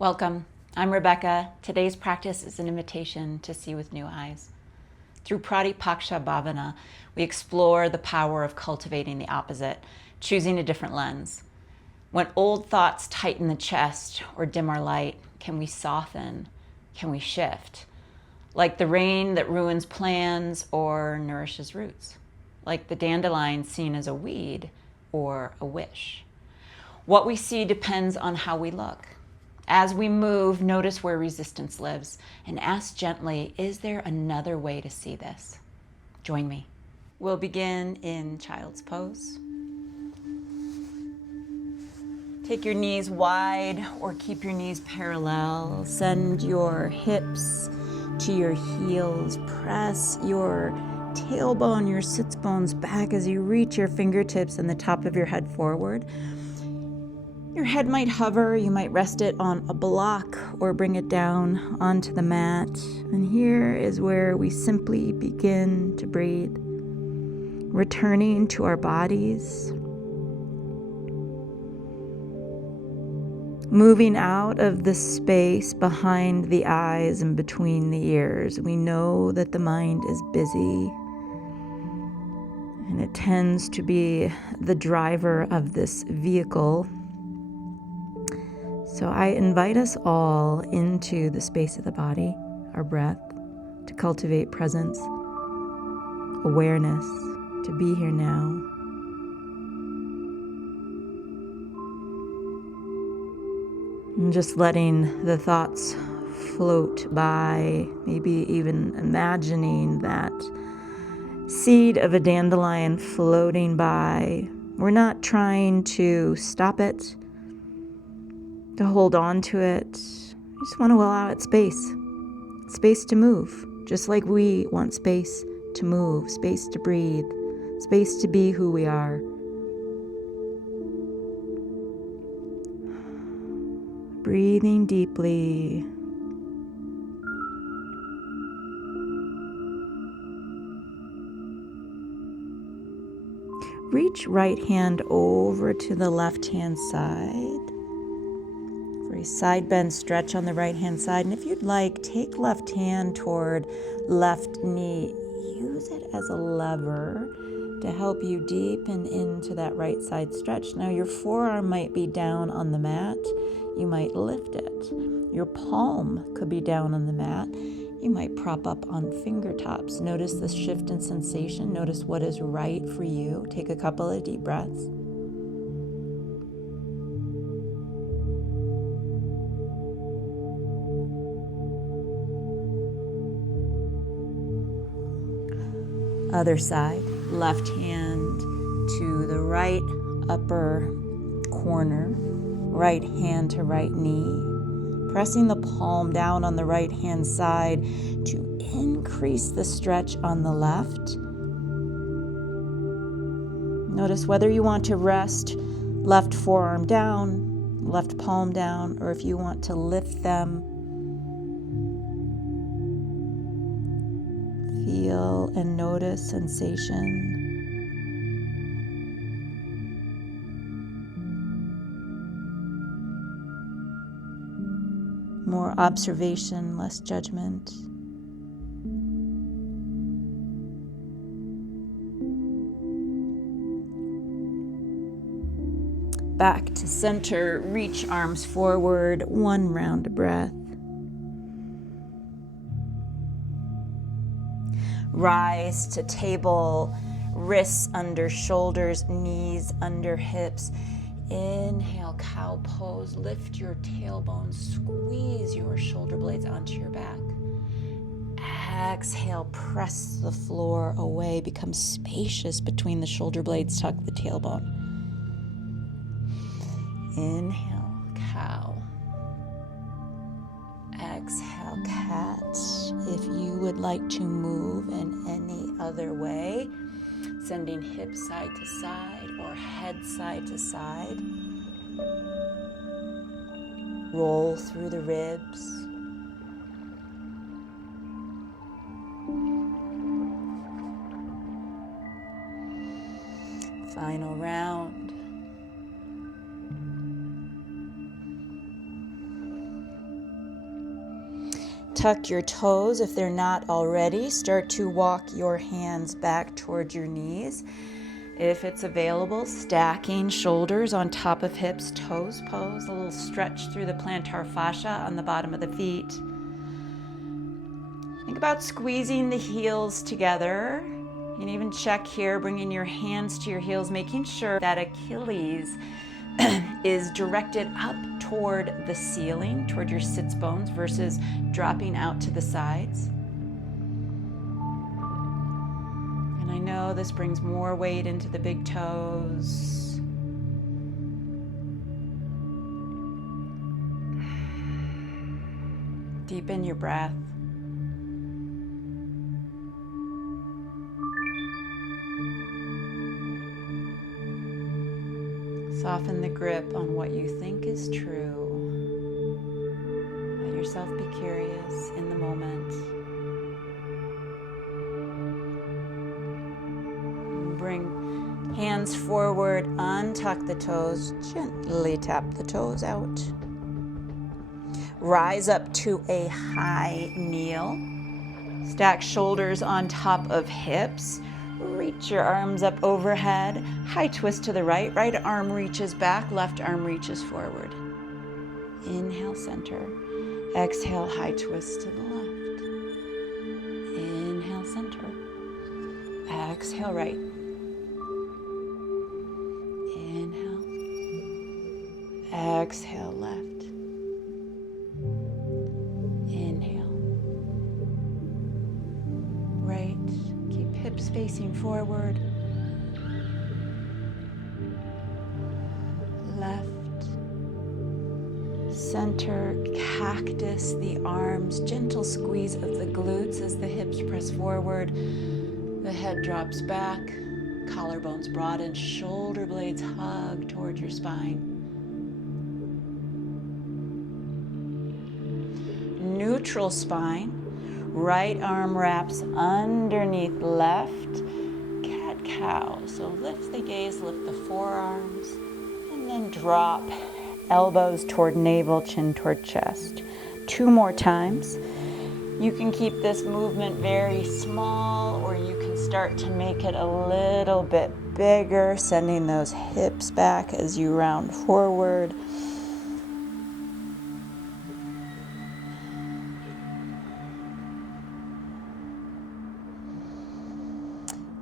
Welcome. I'm Rebecca. Today's practice is an invitation to see with new eyes. Through Pratipaksha Bhavana, we explore the power of cultivating the opposite, choosing a different lens. When old thoughts tighten the chest or dim our light, can we soften? Can we shift? Like the rain that ruins plans or nourishes roots. Like the dandelion seen as a weed or a wish. What we see depends on how we look. As we move, notice where resistance lives and ask gently, is there another way to see this? Join me. We'll begin in child's pose. Take your knees wide or keep your knees parallel. Send your hips to your heels. Press your tailbone, your sits bones back as you reach your fingertips and the top of your head forward. Your head might hover, you might rest it on a block or bring it down onto the mat. And here is where we simply begin to breathe, returning to our bodies, moving out of the space behind the eyes and between the ears. We know that the mind is busy, and it tends to be the driver of this vehicle. So I invite us all into the space of the body, our breath, to cultivate presence, awareness, to be here now. And just letting the thoughts float by, maybe even imagining that seed of a dandelion floating by. We're not trying to stop it, to hold on to it. We just want to allow it space to move, just like we want space to move, space to breathe, space to be who we are. Breathing deeply. Reach right hand over to the left hand side. For a side bend stretch on the right hand side. And if you'd like, take left hand toward left knee. Use it as a lever to help you deepen into that right side stretch. Now your forearm might be down on the mat. You might lift it. Your palm could be down on the mat. You might prop up on fingertips. Notice the shift in sensation. Notice what is right for you. Take a couple of deep breaths. Other side, left hand to the right upper corner, right hand to right knee, pressing the palm down on the right hand side to increase the stretch on the left. Notice whether you want to rest left forearm down, left palm down, or if you want to lift them. Feel and notice sensation. More observation, less judgment. Back to center, reach arms forward, one round of breath. Rise to table, wrists under shoulders, knees under hips. Inhale, cow pose. Lift your tailbone, squeeze your shoulder blades onto your back. Exhale, press the floor away. Become spacious between the shoulder blades, tuck the tailbone. Inhale, cow. Exhale, cat. If you would like to move in any other way, sending hips side to side or head side to side. Roll through the ribs. Final round. tuck your toes if they're not already. Start to walk your hands back towards your knees. If it's available, stacking shoulders on top of hips, toes pose, a little stretch through the plantar fascia on the bottom of the feet. Think about squeezing the heels together. You can even check here, bringing your hands to your heels, making sure that Achilles is directed up toward the ceiling, toward your sits bones versus dropping out to the sides. And I know this brings more weight into the big toes. Deepen your breath. Soften the grip on what you think is true. Let yourself be curious in the moment. Bring hands forward, untuck the toes, gently tap the toes out. Rise up to a high kneel. Stack shoulders on top of hips. Reach your arms up overhead. High twist to the right. Right arm reaches back, left arm reaches forward. Inhale, center. Exhale, high twist to the left. Inhale, center. Exhale, right. Inhale. Exhale, left. Inhale. Right. Keep hips facing forward. Left. Center, cactus the arms, gentle squeeze of the glutes as the hips press forward. The head drops back, collarbones broaden, shoulder blades hug toward your spine. Neutral spine, right arm wraps underneath left, cat-cow. So lift the gaze, lift the forearms, and then drop elbows toward navel, chin toward chest. 2 more times. You can keep this movement very small, or you can start to make it a little bit bigger, sending those hips back as you round forward.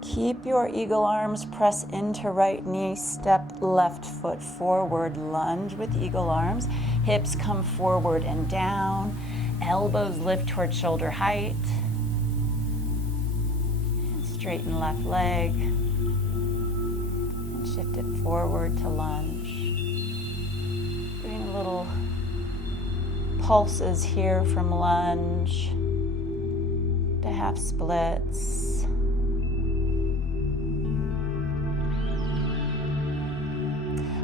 Keep your eagle arms, press into right knee, step left foot forward, lunge with eagle arms. Hips come forward and down, elbows lift toward shoulder height. And straighten left leg. And shift it forward to lunge. Doing a little pulses here from lunge to half splits.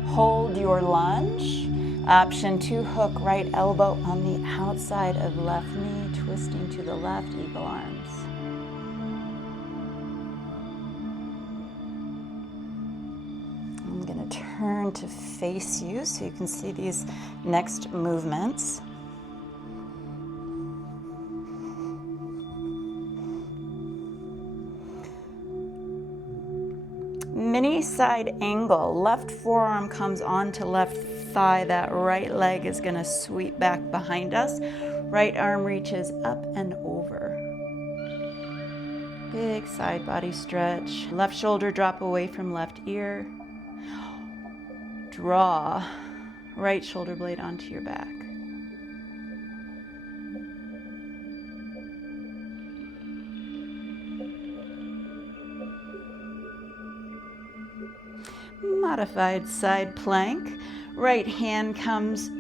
Hold your lunge. Option 2, hook right elbow on the outside of left knee, twisting to the left, eagle arms. I'm going to turn to face you so you can see these next movements. Mini side angle. Left forearm comes onto left thigh. That right leg is going to sweep back behind us. Right arm reaches up and over. Big side body stretch. Left shoulder drop away from left ear. Draw right shoulder blade onto your back. Modified side plank. Right hand comes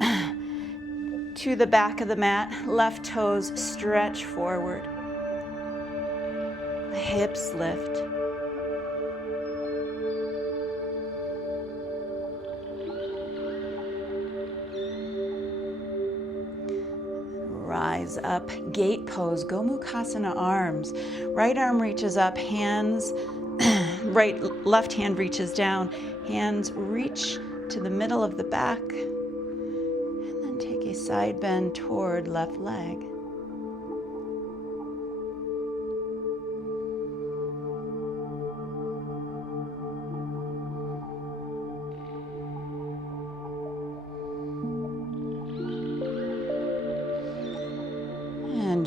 to the back of the mat. Left toes stretch forward. Hips lift. Rise up, gate pose, Gomukhasana arms. Right arm reaches up, hands left hand reaches down, hands reach to the middle of the back, and then take a side bend toward left leg.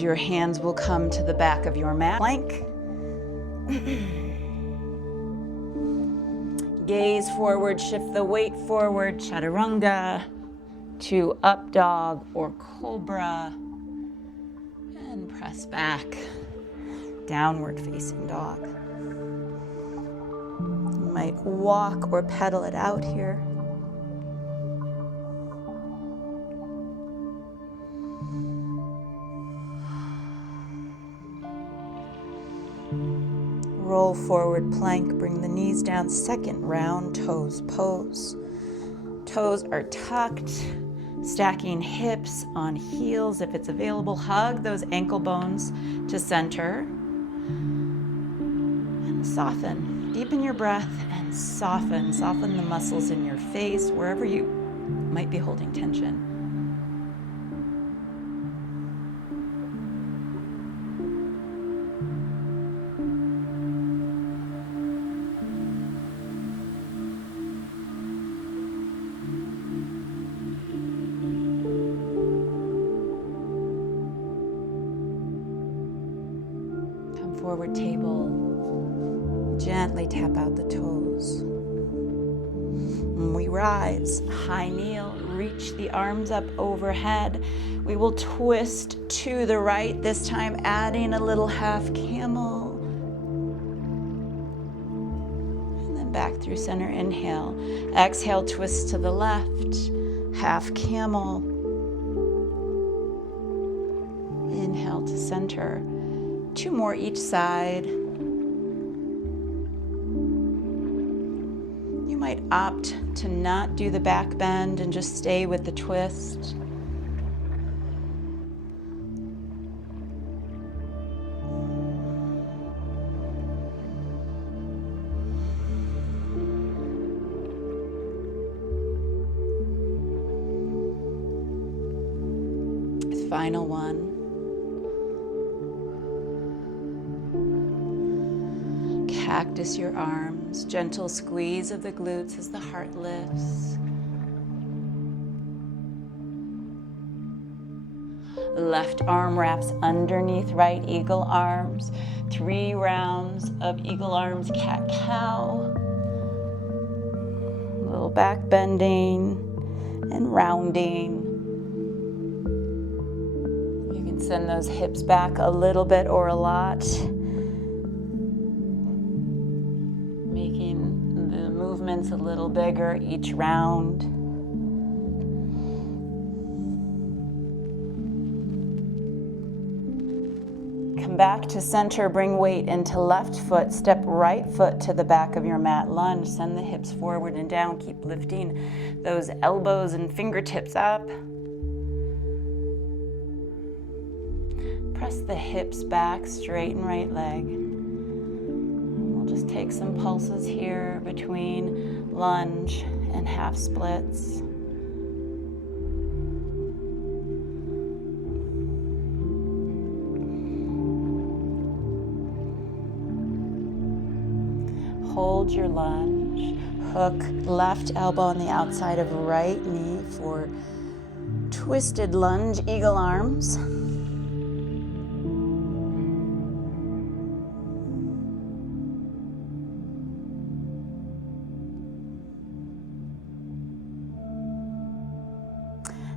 your hands will come to the back of your mat. Plank. Gaze forward, shift the weight forward, chaturanga, to up dog or cobra, and press back, downward facing dog. You might walk or pedal it out here. Roll forward plank, bring the knees down, second round toes pose. Toes are tucked, stacking hips on heels if it's available. Hug those ankle bones to center. And soften, deepen your breath and soften. Soften the muscles in your face, wherever you might be holding tension. Forward table, gently tap out the toes. We rise, high kneel, reach the arms up overhead. We will twist to the right, this time adding a little half camel. And then back through center, inhale. Exhale, twist to the left, half camel. Inhale to center. 2 more each side. You might opt to not do the back bend and just stay with the twist. Final one. Cactus your arms, gentle squeeze of the glutes as the heart lifts. Left arm wraps underneath right eagle arms. 3 rounds of eagle arms, cat-cow. A little back bending and rounding. You can send those hips back a little bit or a lot. A little bigger each round. Come back to center, bring weight into left foot, step right foot to the back of your mat, lunge, send the hips forward and down, keep lifting those elbows and fingertips up. Press the hips back, straighten right leg. Just take some pulses here between lunge and half splits. Hold your lunge. Hook left elbow on the outside of right knee for twisted lunge, eagle arms.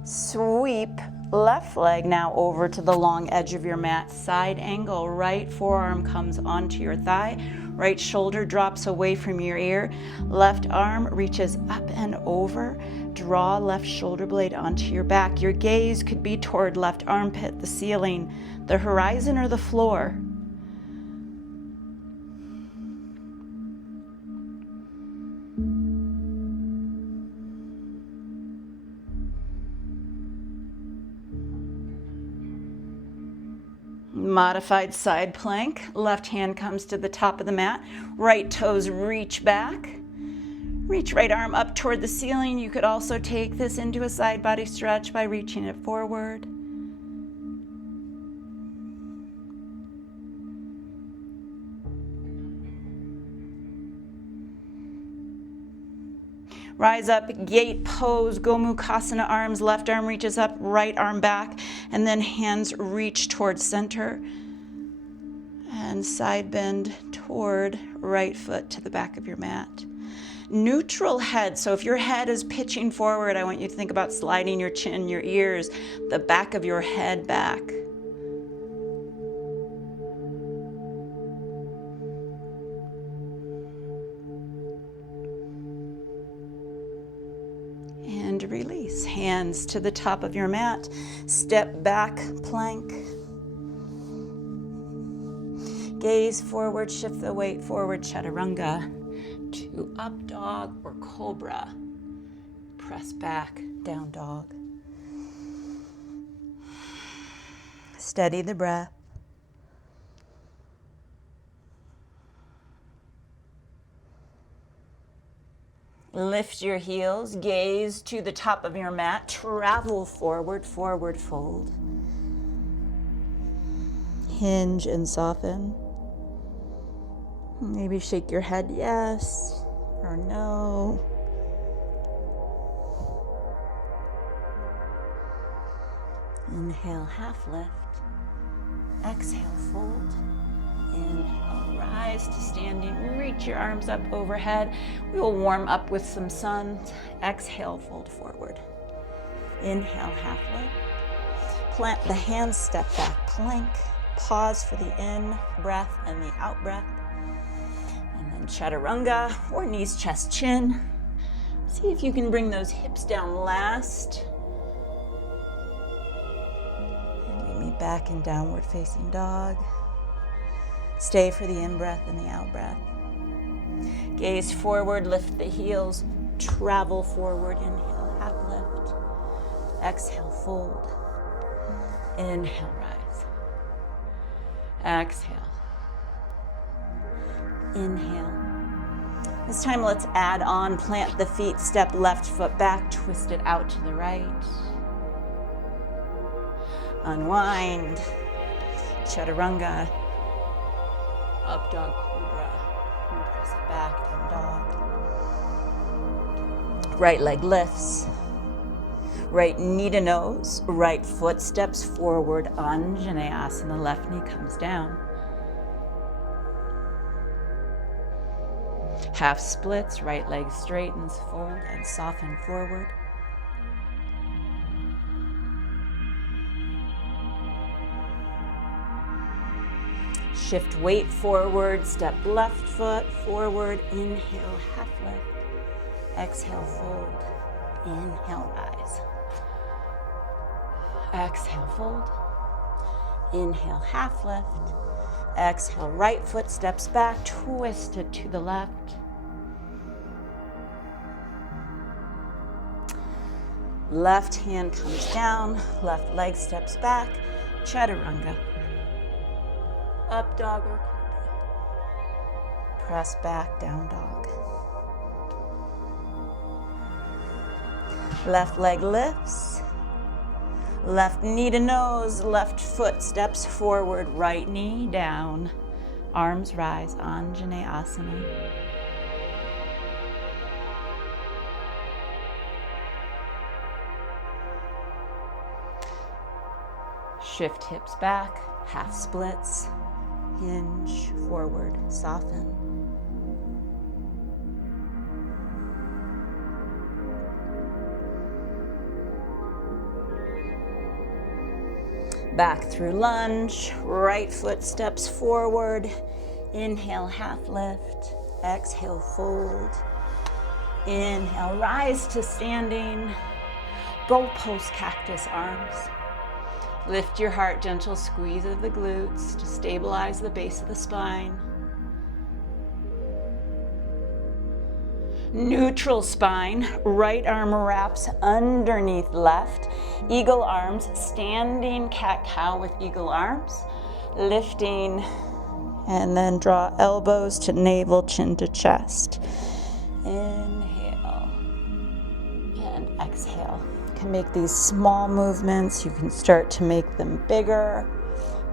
Sweep left leg now over to the long edge of your mat. Side angle, right forearm comes onto your thigh. Right shoulder drops away from your ear. Left arm reaches up and over. Draw left shoulder blade onto your back. Your gaze could be toward left armpit, the ceiling, the horizon, or the floor. Modified side plank. Left hand comes to the top of the mat. Right toes reach back. Reach right arm up toward the ceiling. You could also take this into a side body stretch by reaching it forward. Rise up, gate pose, Gomukhasana arms, left arm reaches up, right arm back, and then hands reach towards center. And side bend toward right foot to the back of your mat. Neutral head, so if your head is pitching forward, I want you to think about sliding your chin, your ears, the back of your head back. And release. Hands to the top of your mat. Step back, plank. Gaze forward, shift the weight forward, chaturanga to up dog or cobra. Press back, down dog. Steady the breath. Lift your heels, gaze to the top of your mat, travel forward, forward fold. Hinge and soften. Maybe shake your head yes or no. Inhale, half lift. Exhale, fold. Inhale, rise to standing. Reach your arms up overhead. We will warm up with some sun. Exhale, fold forward. Inhale, half lift. Plant the hands, step back, plank. Pause for the in breath and the out breath. And then chaturanga or knees, chest, chin. See if you can bring those hips down last. And meet back in downward facing dog. Stay for the in breath and the out breath. Gaze forward, lift the heels, travel forward. Inhale, half lift. Exhale, fold. Inhale, rise. Exhale. Inhale. This time let's add on, plant the feet, step left foot back, twist it out to the right. Unwind. Chaturanga. Up dog, cobra. And press it back, down dog. Right leg lifts. Right knee to nose. Right foot steps forward, Anjaneyasana. Left knee comes down. Half splits, right leg straightens, fold and soften forward. Shift weight forward, step left foot forward, inhale, half lift. Exhale, fold. Inhale, rise. Exhale, fold. Inhale, half lift. Exhale, right foot steps back, twist it to the left. Left hand comes down, left leg steps back, chaturanga. Up dog or cobra. Press back, down dog. Left leg lifts. Left knee to nose, left foot steps forward, right knee down. Arms rise, Anjaneyasana. Shift hips back, half splits. Hinge forward, soften. Back through lunge, right foot steps forward. Inhale, half lift. Exhale, fold. Inhale, rise to standing. Goalpost cactus arms. Lift your heart, gentle squeeze of the glutes to stabilize the base of the spine. Neutral spine, right arm wraps underneath left. Eagle arms, standing cat-cow with eagle arms. Lifting, and then draw elbows to navel, chin to chest. Inhale, and exhale. You can make these small movements. You can start to make them bigger.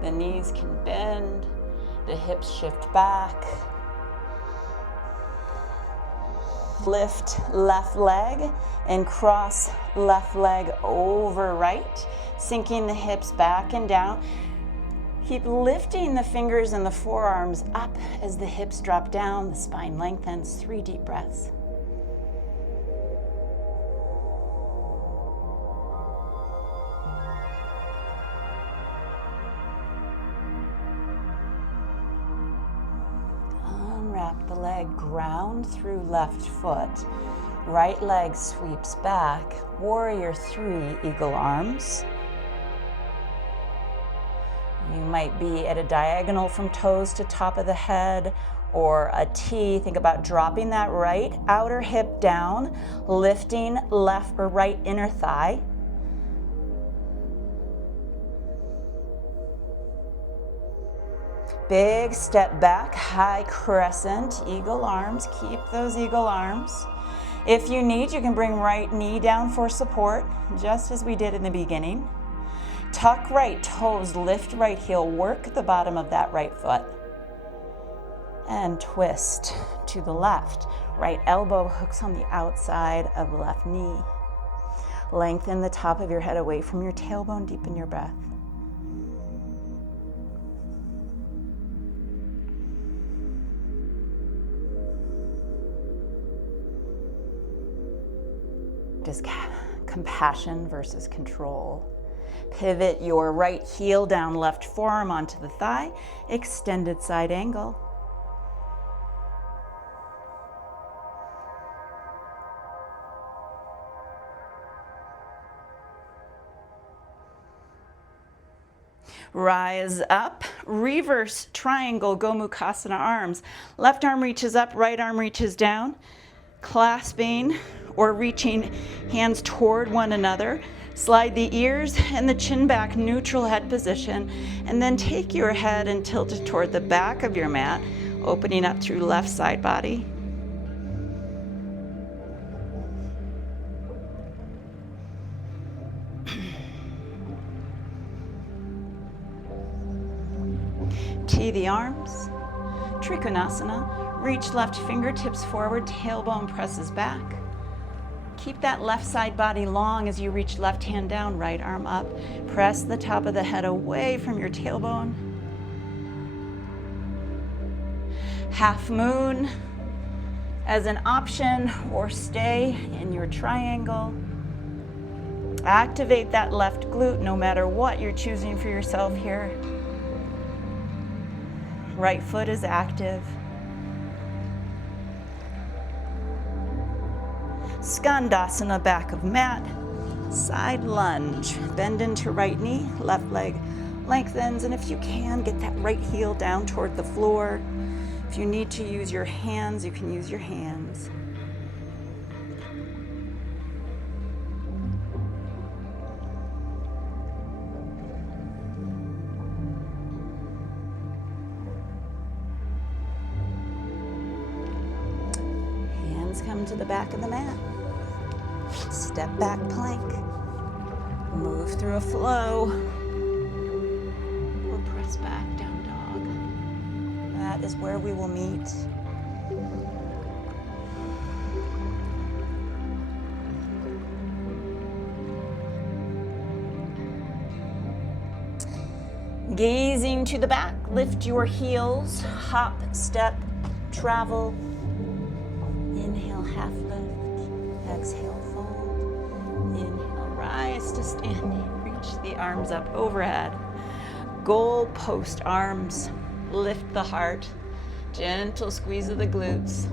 The knees can bend. The hips shift back. Lift left leg and cross left leg over right, sinking the hips back and down. Keep lifting the fingers and the forearms up as the hips drop down, the spine lengthens. 3 deep breaths. Unwrap the leg, ground through left foot. Right leg sweeps back. Warrior 3, eagle arms. You might be at a diagonal from toes to top of the head or a T. Think about dropping that right outer hip down, lifting left or right inner thigh. Big step back, high crescent, eagle arms. Keep those eagle arms. If you need, you can bring right knee down for support, just as we did in the beginning. Tuck right toes, lift right heel, work the bottom of that right foot. And twist to the left. Right elbow hooks on the outside of left knee. Lengthen the top of your head away from your tailbone, deepen your breath. Just compassion versus control. Pivot your right heel down, left forearm onto the thigh, extended side angle. Rise up, reverse triangle, Gomukhasana arms. Left arm reaches up, right arm reaches down, clasping or reaching hands toward one another. Slide the ears and the chin back, neutral head position, and then take your head and tilt it toward the back of your mat, opening up through left side body. Tee the arms, Trikonasana. Reach left fingertips forward, tailbone presses back. Keep that left side body long as you reach left hand down, right arm up. Press the top of the head away from your tailbone. Half moon as an option, or stay in your triangle. Activate that left glute no matter what you're choosing for yourself here. Right foot is active. Skandasana, back of mat, side lunge. Bend into right knee, left leg lengthens, and if you can, get that right heel down toward the floor. If you need to use your hands, you can use your hands. Hands come to the back of the mat. Step back plank. Move through a flow. Or press back, down dog. That is where we will meet. Gazing to the back, lift your heels, hop, step, travel. Inhale, half lift. Exhale, fold. Inhale, rise to standing. Reach the arms up overhead. Goal post arms. Lift the heart. Gentle squeeze of the glutes.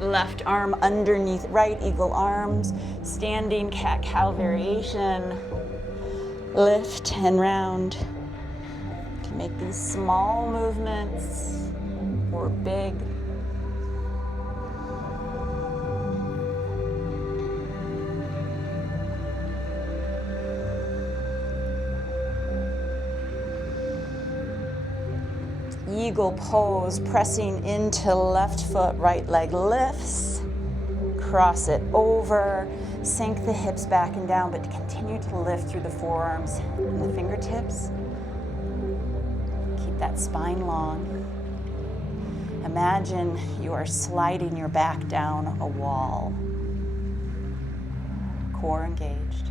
Left arm underneath right, eagle arms. Standing cat-cow variation. Lift and round. You can make these small movements or big. Eagle pose, pressing into left foot, right leg lifts. Cross it over. Sink the hips back and down, but continue to lift through the forearms and the fingertips. Keep that spine long. Imagine you are sliding your back down a wall. Core engaged.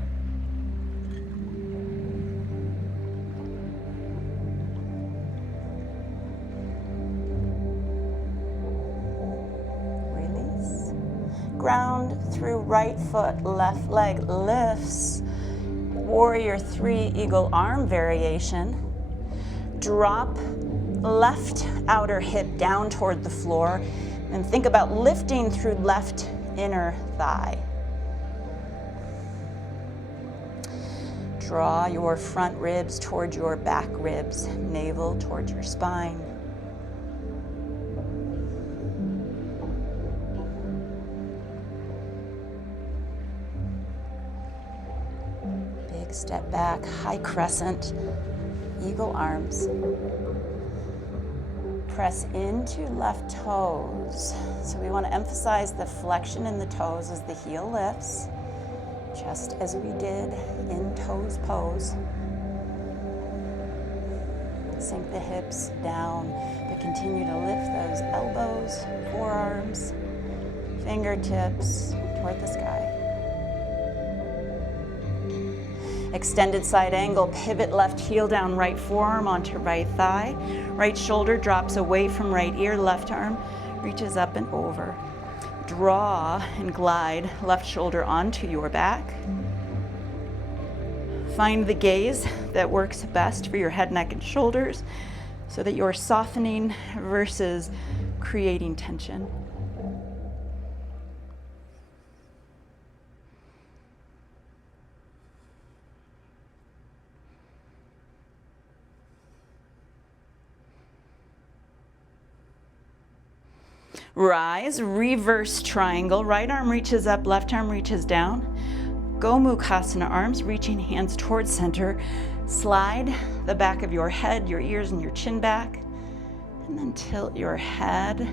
Release. Ground through right foot, left leg lifts. Warrior 3 eagle arm variation. Drop left outer hip down toward the floor and think about lifting through left inner thigh. Draw your front ribs toward your back ribs, navel toward your spine. Big step back, high crescent, eagle arms. Press into left toes. So we want to emphasize the flexion in the toes as the heel lifts, just as we did in toes pose. Sink the hips down, but continue to lift those elbows, forearms, fingertips toward the sky. Extended side angle, pivot left heel down, right forearm onto right thigh. Right shoulder drops away from right ear, left arm reaches up and over. Draw and glide left shoulder onto your back. Find the gaze that works best for your head, neck, and shoulders so that you're softening versus creating tension. Rise, reverse triangle. Right arm reaches up, left arm reaches down. Gomukhasana arms, reaching hands towards center. Slide the back of your head, your ears, and your chin back. And then tilt your head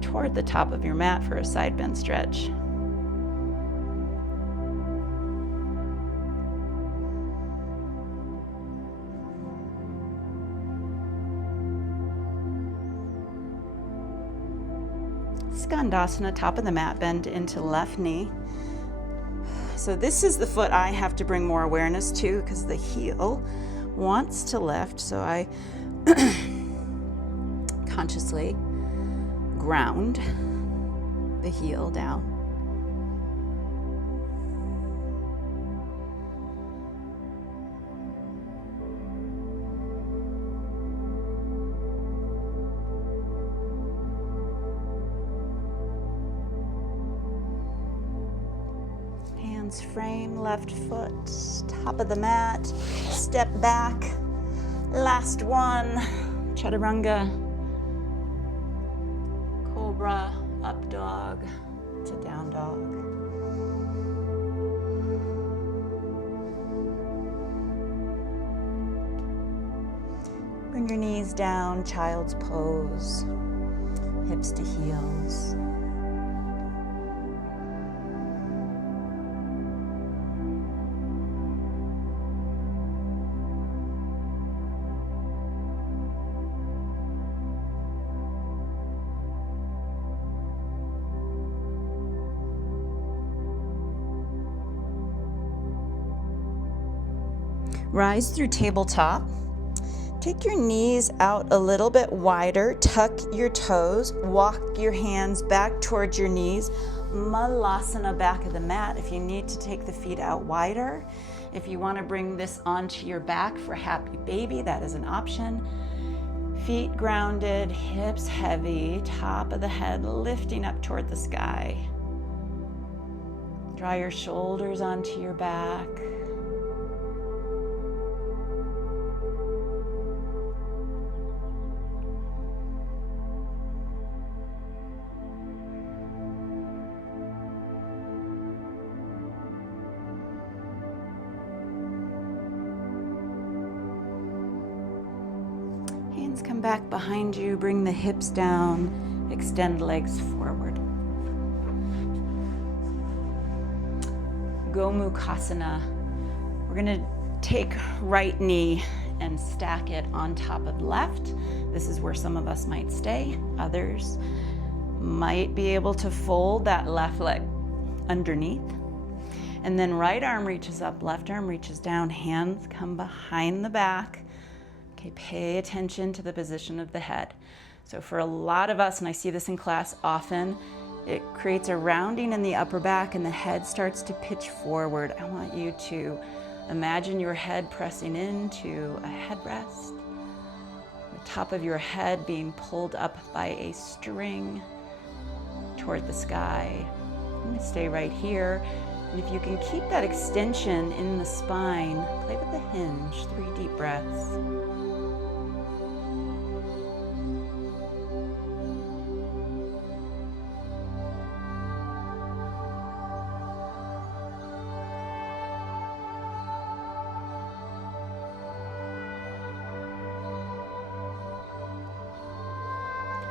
toward the top of your mat for a side bend stretch. Skandasana, top of the mat, bend into left knee. So this is the foot I have to bring more awareness to because the heel wants to lift. So I consciously ground the heel down. Frame, left foot, top of the mat, step back, last one, chaturanga, cobra, up dog to down dog. Bring your knees down, child's pose, hips to heels. Rise through tabletop. Take your knees out a little bit wider, tuck your toes, walk your hands back towards your knees. Malasana, back of the mat. If you need to take the feet out wider, if you want to bring this onto your back for happy baby, that is an option. Feet grounded, hips heavy, top of the head lifting up toward the sky. Draw your shoulders onto your back. Come back behind you, bring the hips down, extend legs forward. Gomukhasana. We're going to take right knee and stack it on top of left. This is where some of us might stay. Others might be able to fold that left leg underneath. And then right arm reaches up, left arm reaches down, hands come behind the back. Okay, pay attention to the position of the head. So for a lot of us, and I see this in class often, it creates a rounding in the upper back and the head starts to pitch forward. I want you to imagine your head pressing into a headrest, the top of your head being pulled up by a string toward the sky. I'm going to stay right here. And if you can keep that extension in the spine, play with the hinge, 3 deep breaths.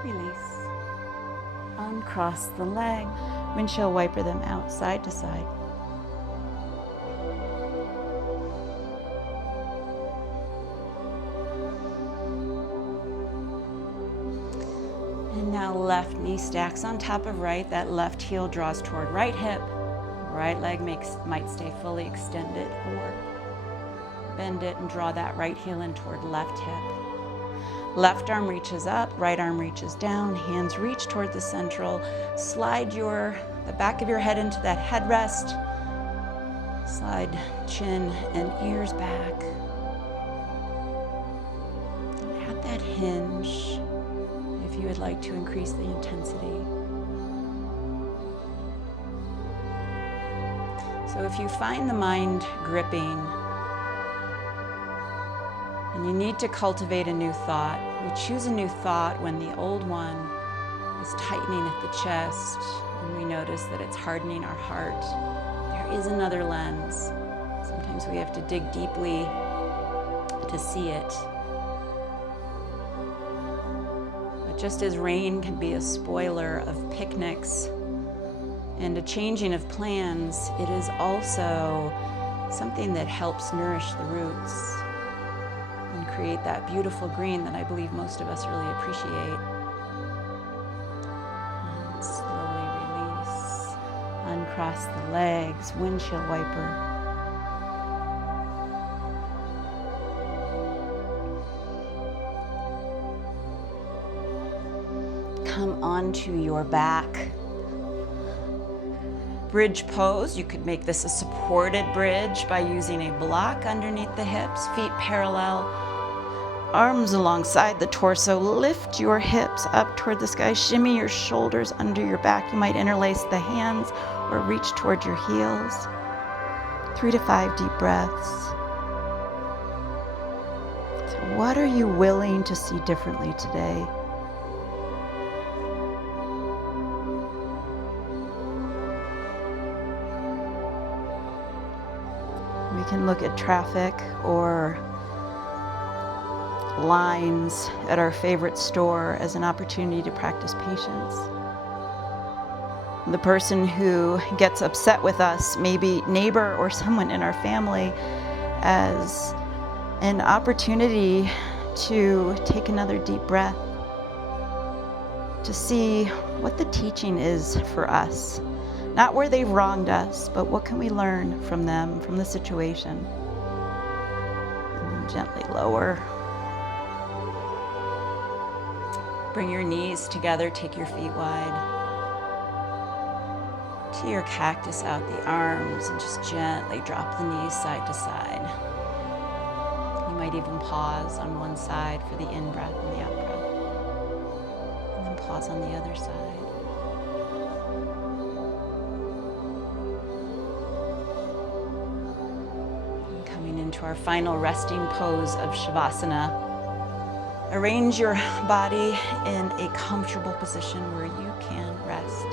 Release. Uncross the leg. Windshield wiper them out side to side. And now left knee stacks on top of right. That left heel draws toward right hip. Right leg might stay fully extended, or bend it and draw that right heel in toward left hip. Left arm reaches up, right arm reaches down, hands reach toward the central. Slide the back of your head into that headrest. Slide chin and ears back. At that hinge, if you would like to increase the intensity. So if you find the mind gripping, and you need to cultivate a new thought. We choose a new thought when the old one is tightening at the chest and we notice that it's hardening our heart. There is another lens. Sometimes we have to dig deeply to see it. But just as rain can be a spoiler of picnics and a changing of plans, it is also something that helps nourish the roots and create that beautiful green that I believe most of us really appreciate. And slowly release. Uncross the legs, windshield wiper. Come onto your back. Bridge pose. You could make this a supported bridge by using a block underneath the hips, feet parallel, arms alongside the torso. Lift your hips up toward the sky. Shimmy your shoulders under your back. You might interlace the hands or reach toward your heels. 3 to 5 deep breaths. So what are you willing to see differently today? We can look at traffic or lines at our favorite store as an opportunity to practice patience. The person who gets upset with us, maybe neighbor or someone in our family, as an opportunity to take another deep breath, to see what the teaching is for us. Not where they've wronged us, but what can we learn from them, from the situation. And then gently lower. Bring your knees together, take your feet wide. To your cactus out the arms and just gently drop the knees side to side. You might even pause on one side for the in-breath and the out-breath. And then pause on the other side. Into our final resting pose of Shavasana. Arrange your body in a comfortable position where you can rest.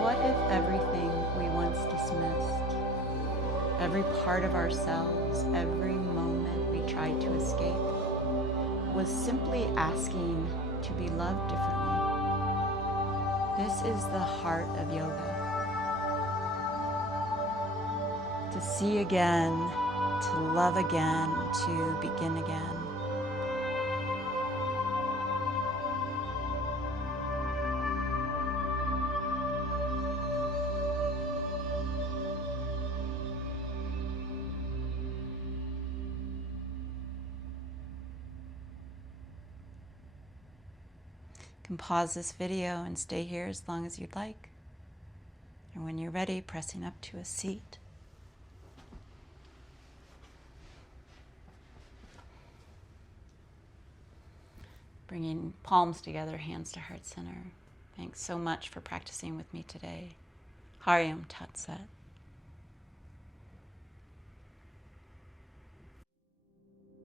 What if everything we once dismissed, every part of ourselves, every moment we tried to escape, was simply asking to be loved differently. This is the heart of yoga. To see again, to love again, to begin again. You can pause this video and stay here as long as you'd like. And when you're ready, pressing up to a seat. Bringing palms together, hands to heart center. Thanks so much for practicing with me today. Hariom Tat Sat.